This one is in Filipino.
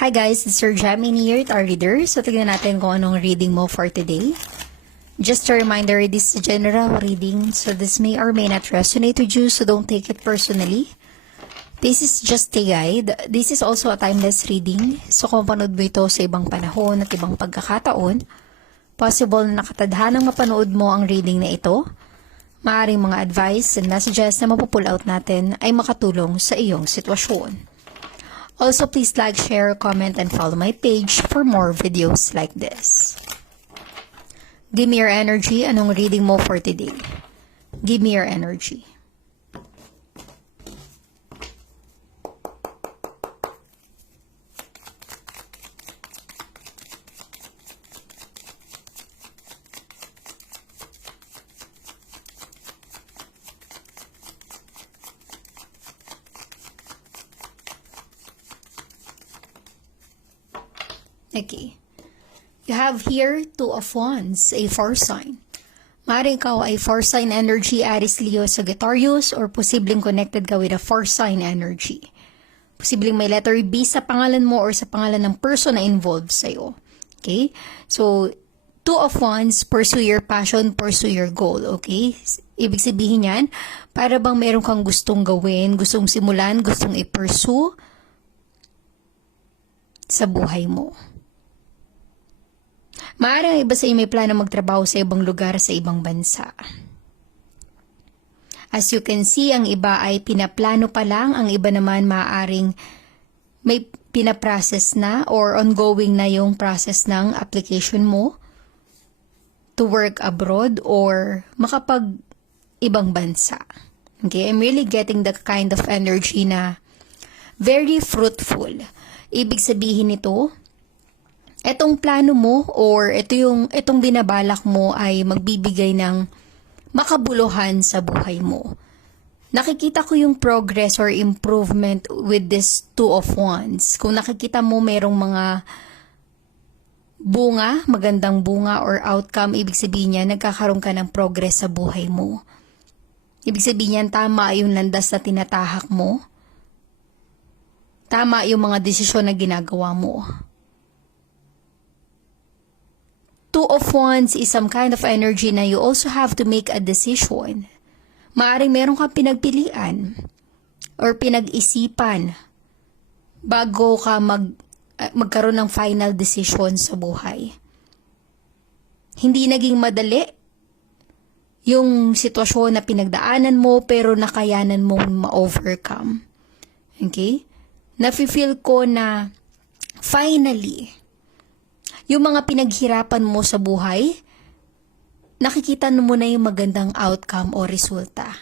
Hi guys, it's Sir Gemini here, our reader. So tignan natin kung anong reading mo for today. Just a reminder, this is a general reading, so this may or may not resonate with you, so don't take it personally. This is just a guide. This is also a timeless reading. So kung panood mo ito sa ibang panahon at ibang pagkakataon, possible na nakatadhanang mapanood mo ang reading na ito. Maaring mga advice and messages na mapupull out natin ay makatulong sa iyong sitwasyon. Also, please like, share, comment, and follow my page for more videos like this. Give me your energy. Anong reading mo for today? Give me your energy. Okay. You have here Two of Wands, a fire sign. Maaaring ikaw ay fire sign energy, Aries, Leo, Sagittarius, or posibleng connected ka with a fire sign energy. Posibleng may letter B sa pangalan mo or sa pangalan ng person na involved sa'yo. Okay? So, Two of Wands, pursue your passion, pursue your goal. Okay? Ibig sabihin yan, para bang meron kang gustong gawin, gustong simulan, gustong i-pursue sa buhay mo. Maaaring iba sa iyo may plano magtrabaho sa ibang lugar, sa ibang bansa. As you can see, ang iba ay pinaplano pa lang, ang iba naman maaaring may pinaprocess na or ongoing na yung process ng application mo to work abroad or makapag ibang bansa. Okay, I'm really getting the kind of energy na very fruitful. Ibig sabihin nito, etong plano mo or itong binabalak mo ay magbibigay ng makabuluhan sa buhay mo. Nakikita ko yung progress or improvement with this Two of Wands. Kung nakikita mo merong mga bunga, magandang bunga or outcome, ibig sabihin niya nagkakaroon ka ng progress sa buhay mo. Ibig sabihin niyan tama yung landas na tinatahak mo. Tama yung mga desisyon na ginagawa mo. Two of Wands is some kind of energy na you also have to make a decision. Maaaring meron kang pinagpilian or pinag-isipan bago ka magkaroon ng final decision sa buhay. Hindi naging madali yung sitwasyon na pinagdaanan mo pero nakayanan mong ma-overcome. Okay? Nafe-feel ko na finally, yung mga pinaghirapan mo sa buhay, nakikita mo na yung magandang outcome o resulta.